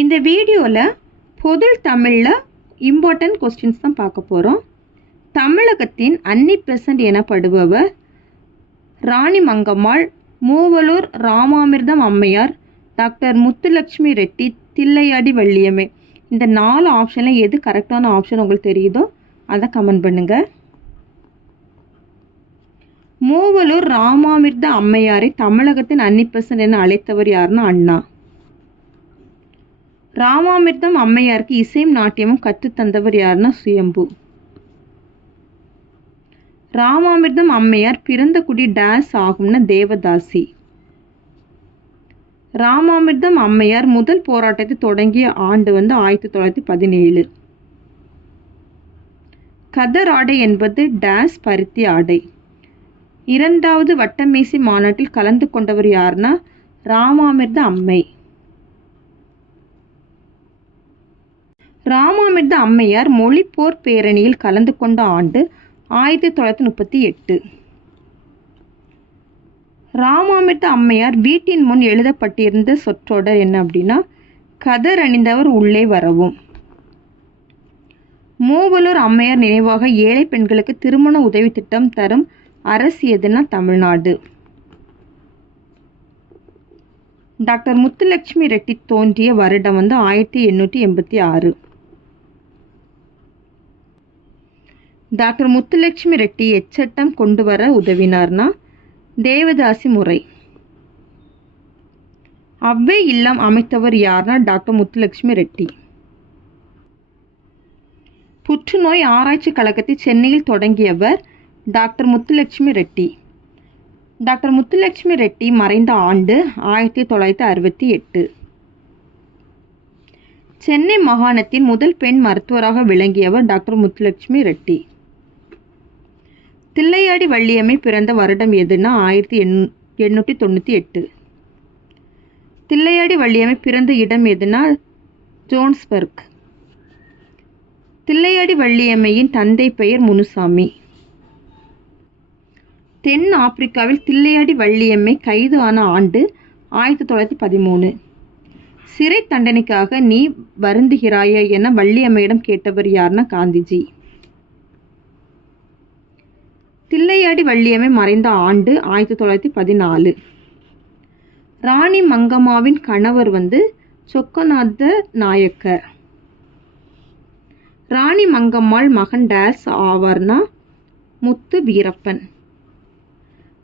இந்த வீடியோவில் பொது தமிழில் இம்பார்ட்டன்ட் கொஸ்டின்ஸ் தான் பார்க்க போகிறோம். தமிழகத்தின் அன்னி பெசன்ட் எனப்படுபவர் ராணி மங்கம்மாள், மூவலூர் ராமாமிர்தம் அம்மையார், டாக்டர் முத்துலட்சுமி ரெட்டி, தில்லையாடி வள்ளியம்மை. இந்த 4 ஆப்ஷனில் எது கரெக்டான ஆப்ஷன் உங்களுக்கு தெரியுதோ அதை கமெண்ட் பண்ணுங்கள். மூவலூர் ராமாமிர்த அம்மையாரை தமிழகத்தின் அன்னி பெசன்ட் என அழைத்தவர் யாருன்னா அண்ணா. ராமாமிர்தம் அம்மையாருக்கு இசையும் நாட்டியமும் கற்றுத்தந்தவர் யாருன்னா சுயம்பு. ராமாமிர்தம் அம்மையார் பிறந்த குடி டேஸ் ஆகும்னா தேவதாசி. ராமாமிர்தம் அம்மையார் முதல் போராட்டத்தை தொடங்கிய ஆண்டு 1917. கதர் ஆடை என்பது டேஸ் பருத்தி ஆடை. 2வது வட்டமேசை மாநாட்டில் கலந்து கொண்டவர் யாருன்னா ராமாமிர்த அம்மை. ராமாமிர்த அம்மையார் மொழிப்போர் பேரணியில் கலந்து கொண்ட ஆண்டு 1938. ராமாமிர்த அம்மையார் வீட்டின் முன் எழுதப்பட்டிருந்த சொற்றொடர் என்ன அப்படின்னா கதர் அணிந்தவர் உள்ளே வரவும். மூவலூர் அம்மையார் நினைவாக ஏழை பெண்களுக்கு திருமண உதவி திட்டம் தரும் அரசு எதுனா தமிழ்நாடு. டாக்டர் முத்துலட்சுமி ரெட்டி தோன்றிய வருடம் 1886. டாக்டர் முத்துலட்சுமி ரெட்டி எச்சட்டம் கொண்டு வர உதவினார்னா தேவதாசி முறை. அவ்வை இல்லம் அமைத்தவர் யார்னா டாக்டர் முத்துலட்சுமி ரெட்டி. புற்றுநோய் ஆராய்ச்சி கழகத்தை சென்னையில் தொடங்கியவர் டாக்டர் முத்துலட்சுமி ரெட்டி. டாக்டர் முத்துலட்சுமி ரெட்டி மறைந்த ஆண்டு 1968. சென்னை மாகாணத்தின் முதல் பெண் மருத்துவராக விளங்கியவர் டாக்டர் முத்துலட்சுமி ரெட்டி. தில்லையாடி வள்ளியம்மை பிறந்த வருடம் எதுனா 1898. தில்லையாடி வள்ளியம்மை பிறந்த இடம் எதுனா ஜோன்ஸ்பர்க். தில்லையாடி வள்ளியம்மையின் தந்தை பெயர் முனுசாமி. தென் ஆப்பிரிக்காவில் தில்லையாடி வள்ளியம்மை கைது ஆன ஆண்டு 1913. சிறை தண்டனைக்காக நீ வருந்துகிறாயா என வள்ளியம்மையிடம் கேட்டவர் யார்னா காந்திஜி. தில்லையாடி வள்ளியம்மை மறைந்த ஆண்டு 1914. ராணி மங்கம்மாவின் கணவர் சொக்கநாத நாயக்கர். ராணி மங்கம்மாள் மகன் டேஸ் ஆவார்னா முத்து வீரப்பன்.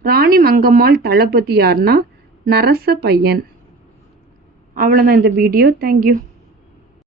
ராணி மங்கம்மாள் தளபதி யார்னா நரச பையன். அவ்வளோதான் இந்த வீடியோ. தேங்க்யூ.